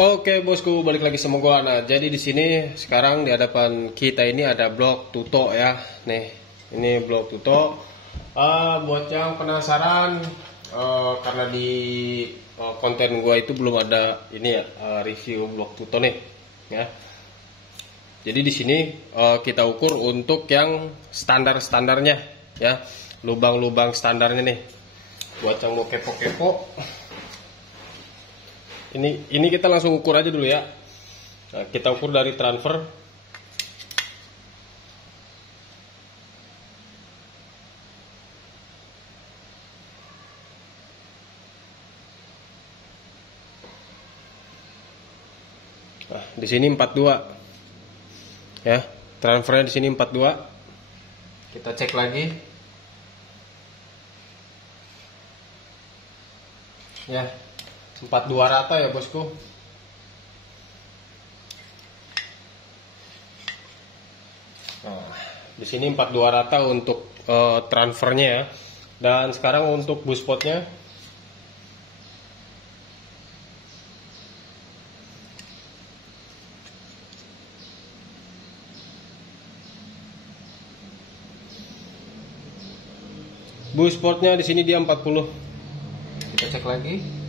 Oke bosku, balik lagi sama gua. Nah, jadi di sini sekarang di hadapan kita ini ada blok tuto ya. Nih, ini blok tuto. Buat yang penasaran, karena di konten gua itu belum ada ini ya, review blok tuto nih, ya. Jadi di sini kita ukur untuk yang standar-standarnya, ya, lubang-lubang standarnya nih. Buat yang mau kepo-kepo. Ini kita langsung ukur aja dulu ya. Nah, kita ukur dari transfer. Nah, di sini 42. Ya, transfernya di sini 42. Kita cek lagi. Ya. 42 rata ya bosku. Nah, di sini 42 rata untuk transfernya ya. Dan sekarang untuk boost spotnya, boost spotnya di sini dia 40. Kita cek lagi.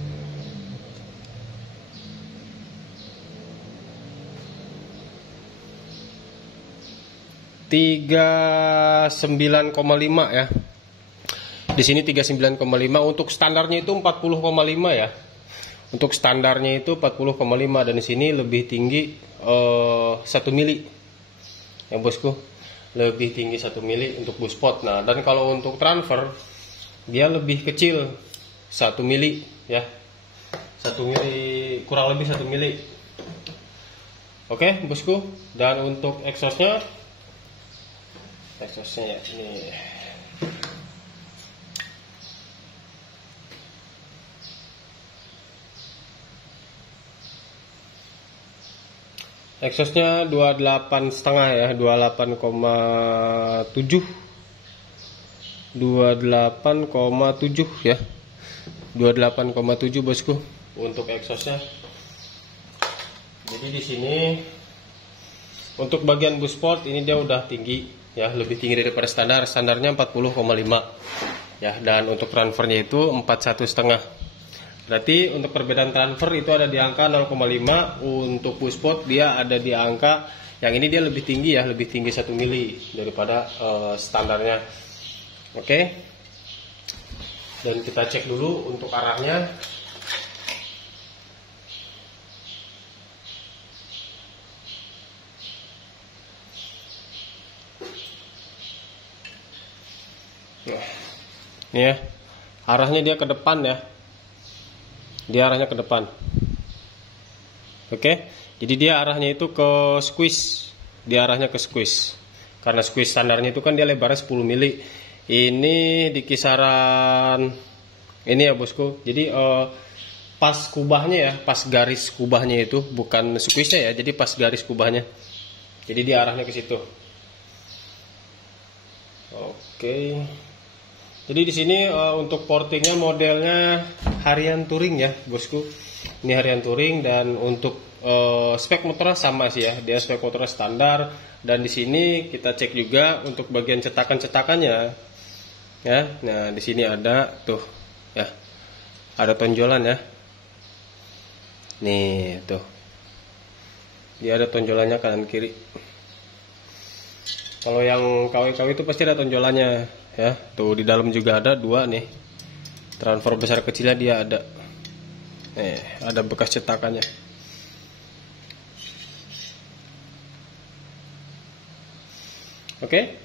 39,5 ya. Di sini 39,5, untuk standarnya itu 40,5 ya. Untuk standarnya itu 40,5 dan di sini lebih tinggi 1 mili. Ya bosku, lebih tinggi 1 mili untuk boost spot. Nah, dan kalau untuk transfer dia lebih kecil 1 mili ya. 1 mili, kurang lebih 1 mili. Oke, bosku. Dan untuk exhaustnya ya ini. Exhaustnya 28,5 ya, 28,7 ya, 28,7 bosku untuk exhaustnya. Jadi di sini untuk bagian boost spot ini dia udah tinggi ya, lebih tinggi daripada standarnya 40,5 ya, dan untuk transfernya itu 41,5. berarti untuk perbedaan transfer itu ada di angka 0,5. Untuk boost spot dia ada di angka yang ini, dia lebih tinggi ya, lebih tinggi 1 mili daripada standarnya. Oke, dan kita cek dulu untuk arahnya. Nah, ini ya, arahnya dia ke depan ya, dia arahnya ke depan. Oke, jadi dia arahnya itu ke squeeze, dia arahnya ke squeeze, karena squeeze standarnya itu kan dia lebarnya 10 mili. Ini di kisaran ini ya bosku. Jadi pas kubahnya ya, pas garis kubahnya itu, bukan squeeze-nya ya, jadi pas garis kubahnya, jadi dia arahnya ke situ. Oke. Jadi di sini untuk portingnya modelnya harian touring ya bosku. Ini harian touring, dan untuk spek motornya sama sih ya. Dia spek motornya standar, dan di sini kita cek juga untuk bagian cetakan-cetakannya ya. Nah, di sini ada tuh ya. Ada tonjolan ya. Nih, tuh. Dia ada tonjolannya kanan kiri. Kalau yang KW-KW itu pasti ada tonjolannya ya. Tuh di dalam juga ada 2 nih. Transfer besar kecilnya dia ada. Ada bekas cetakannya. Oke.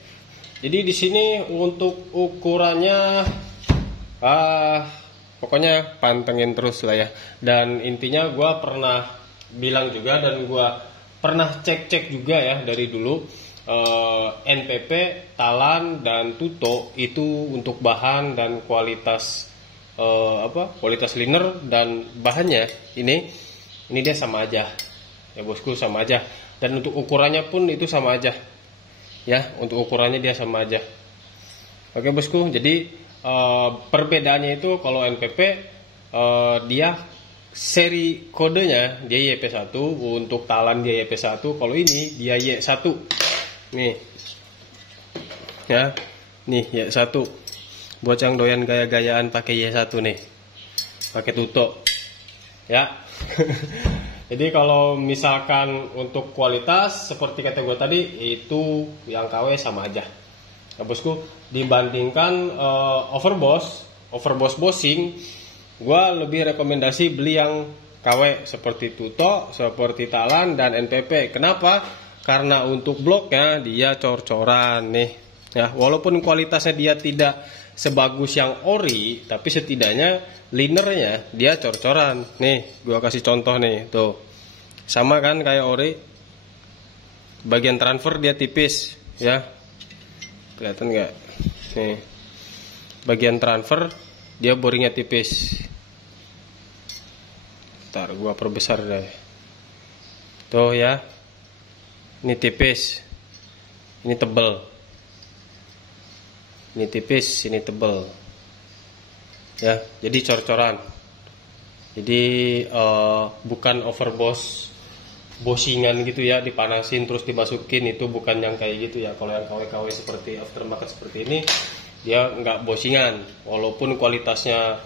Jadi di sini untuk ukurannya pokoknya pantengin terus lah ya. Dan intinya gua pernah bilang juga, dan gua pernah cek-cek juga ya dari dulu. NPP, talan, dan tuto itu untuk bahan dan kualitas kualitas liner dan bahannya ini dia sama aja ya bosku, sama aja. Dan untuk ukurannya pun itu sama aja ya, untuk ukurannya dia sama aja. Oke bosku, jadi perbedaannya itu kalau NPP dia seri kodenya dia YP1, untuk talan dia YP1, kalau ini dia Y1. Nih. Ya. Nih Y1. Buat yang doyan gaya-gayaan pakai Y1 nih. Pakai tuto. Ya. Jadi kalau misalkan untuk kualitas seperti kata gue tadi, itu yang KW sama aja. Nah, bosku, dibandingkan overboss bossing, gue lebih rekomendasi beli yang KW seperti tuto, seperti talan dan NPP. Kenapa? Karena untuk bloknya dia cor-coran nih. Ya, walaupun kualitasnya dia tidak sebagus yang ori, tapi setidaknya linernya dia cor-coran. Nih, gua kasih contoh nih, tuh. Sama kan kayak ori. Bagian transfer dia tipis, ya. Kelihatan nggak? Nih. Bagian transfer dia boringnya tipis. Ntar gua perbesar deh. Tuh ya. Ini tipis. Ini tebel. Ini tipis, ini tebel. Ya, jadi cor-coran. Jadi bukan bossingan gitu ya, dipanasin terus dimasukin, itu bukan yang kayak gitu ya. Kalau yang KW-KW seperti aftermarket seperti ini, dia nggak bossingan, walaupun kualitasnya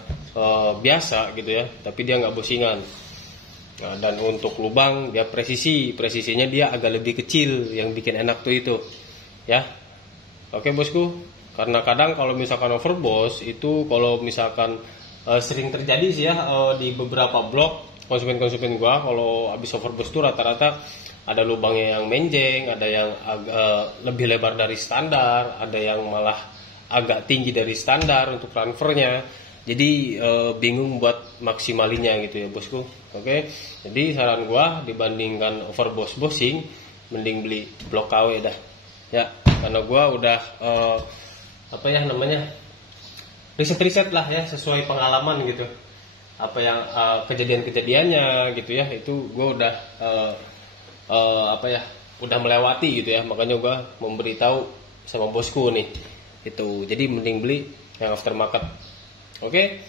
biasa gitu ya, tapi dia nggak bossingan. Nah, dan untuk lubang dia presisinya dia agak lebih kecil, yang bikin enak tuh itu ya. Oke bosku, karena kadang kalau misalkan overboss itu, kalau misalkan sering terjadi sih ya, di beberapa blok konsumen gua, kalau habis overboss itu rata-rata ada lubangnya yang menjeng, ada yang agak lebih lebar dari standar, ada yang malah agak tinggi dari standar untuk transfernya. Jadi bingung buat maksimalinya gitu ya bosku. Oke, jadi saran gua dibandingkan overboss bossing, mending beli blok KW dah ya, karena gua udah riset lah ya, sesuai pengalaman gitu, apa yang kejadiannya gitu ya, itu gue udah udah melewati gitu ya, makanya gue memberitahu sama bosku nih itu. Jadi mending beli yang aftermarket. Oke,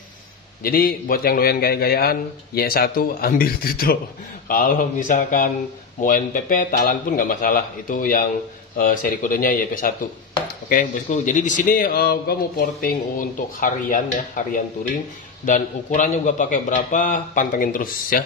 jadi buat yang doyan gaya-gayaan Y1 ambil tuh. Kalau misalkan mau NPP talan pun nggak masalah, itu yang seri kodenya YP1. Oke bosku, jadi di sini gue mau porting untuk harian ya, harian touring, dan ukurannya gue pakai berapa, pantengin terus ya.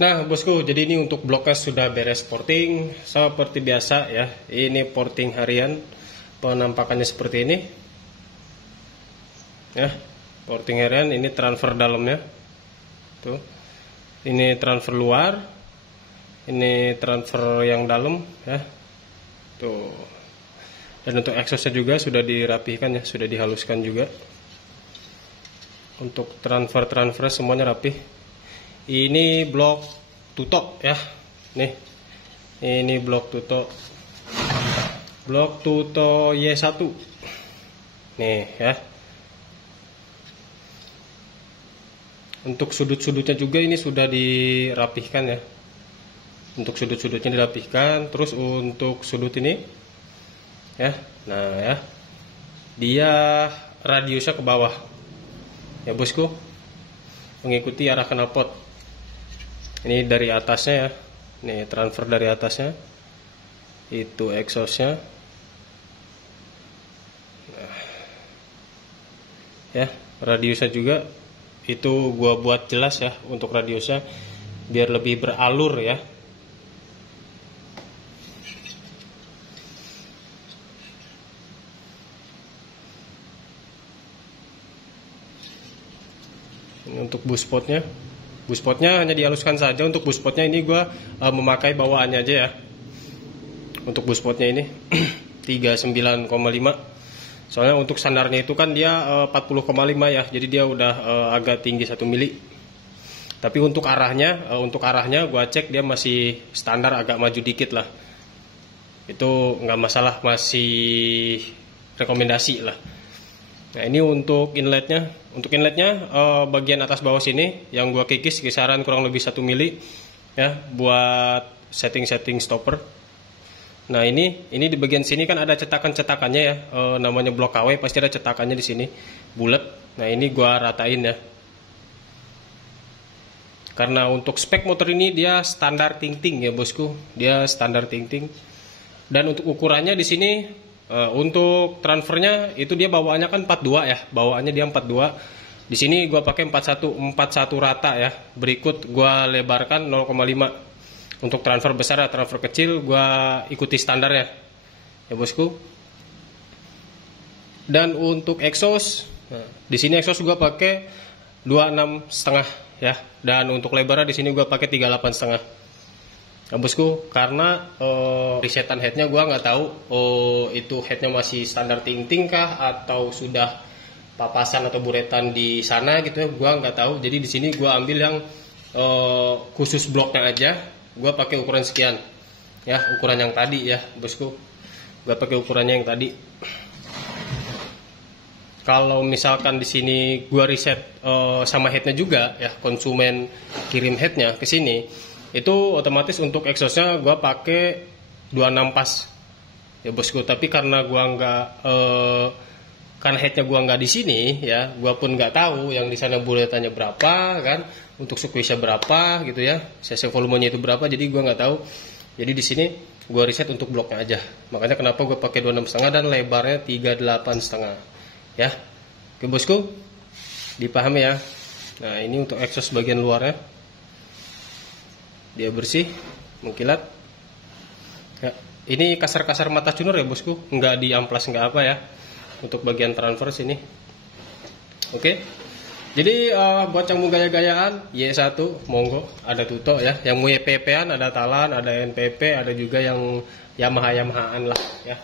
Nah bosku, jadi ini untuk bloknya sudah beres porting seperti biasa ya. Ini porting harian, penampakannya seperti ini ya. porting harian. Ini transfer dalamnya tuh, ini transfer luar, ini transfer yang dalam ya tuh. Dan untuk exhaustnya juga sudah dirapihkan ya, sudah dihaluskan juga. Untuk transfer semuanya rapih. Ini blok tutok ya, nih ini blok tutok Y1 nih ya. Untuk sudut-sudutnya juga ini sudah dirapihkan ya, untuk sudut-sudutnya dirapihkan. Terus untuk sudut ini ya, nah ya, dia radiusnya ke bawah ya bosku, mengikuti arah knalpot. Ini dari atasnya ya, nih transfer dari atasnya, itu exhaustnya nah, ya, radiusnya juga itu gua buat jelas ya untuk radiusnya biar lebih beralur ya. Untuk buspotnya hanya dihaluskan saja. Untuk buspotnya ini gue memakai bawaannya aja ya. Untuk buspotnya ini 39,5. Soalnya untuk standarnya itu kan dia 40,5 ya. Jadi dia udah agak tinggi 1 mili. Tapi untuk arahnya gue cek dia masih standar, agak maju dikit lah. Itu nggak masalah, masih rekomendasi lah. Nah ini untuk inletnya. Untuk inletnya bagian atas bawah sini yang gua kikis kisaran kurang lebih 1 mili ya, buat setting stopper. Nah ini di bagian sini kan ada cetakannya ya, namanya blok KW, pasti ada cetakannya di sini bulat. Nah ini gua ratain ya, karena untuk spek motor ini dia standar ting-ting ya bosku, dia standar ting-ting. Dan untuk ukurannya di sini untuk transfernya itu dia bawaannya kan 42 ya, bawaannya dia 42. Di sini gua pakai 41 rata ya. Berikut gua lebarkan 0,5. Untuk transfer besar ya, transfer kecil gua ikuti standarnya ya bosku. Dan untuk exhaust, di sini exhaust gua pakai 26,5 ya. Dan untuk lebarnya di sini gua pakai 38,5. Nah bosku, karena resetan headnya gue nggak tahu itu headnya masih standar ting-ting kah atau sudah papasan atau buretan di sana gitu ya, gue nggak tahu. Jadi di sini gue ambil yang khusus bloknya aja, gue pakai ukuran sekian ya, ukuran yang tadi ya bosku, gue pakai ukurannya yang tadi. Kalau misalkan di sini gue riset sama headnya juga ya, konsumen kirim headnya ke sini, itu otomatis untuk exhaustnya gue pakai 26 pas ya bosku. Tapi karena gue nggak karena headnya gue nggak di sini ya, gue pun nggak tahu yang di sana buletannya berapa kan, untuk squeeze-nya berapa gitu ya, cc volumenya itu berapa, jadi gue nggak tahu. Jadi di sini gue riset untuk bloknya aja, makanya kenapa gue pakai 26,5 dan lebarnya 38,5 ya. Oke bosku, dipahami ya. Nah ini untuk exhaust bagian luarnya, dia bersih, mengkilat ya. Ini kasar-kasar mata cunur ya bosku, nggak di amplas nggak apa ya, untuk bagian transfer sini. Oke, jadi buat yang mau gaya-gayaan Y1 monggo, ada tuto ya. Yang mau YPP-an ada Talan, ada NPP, ada juga yang Yamaha-Yamahaan lah ya.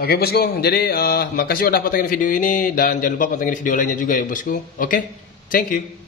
Oke bosku, jadi makasih udah pantengin video ini, dan jangan lupa pantengin video lainnya juga ya bosku. Oke, thank you.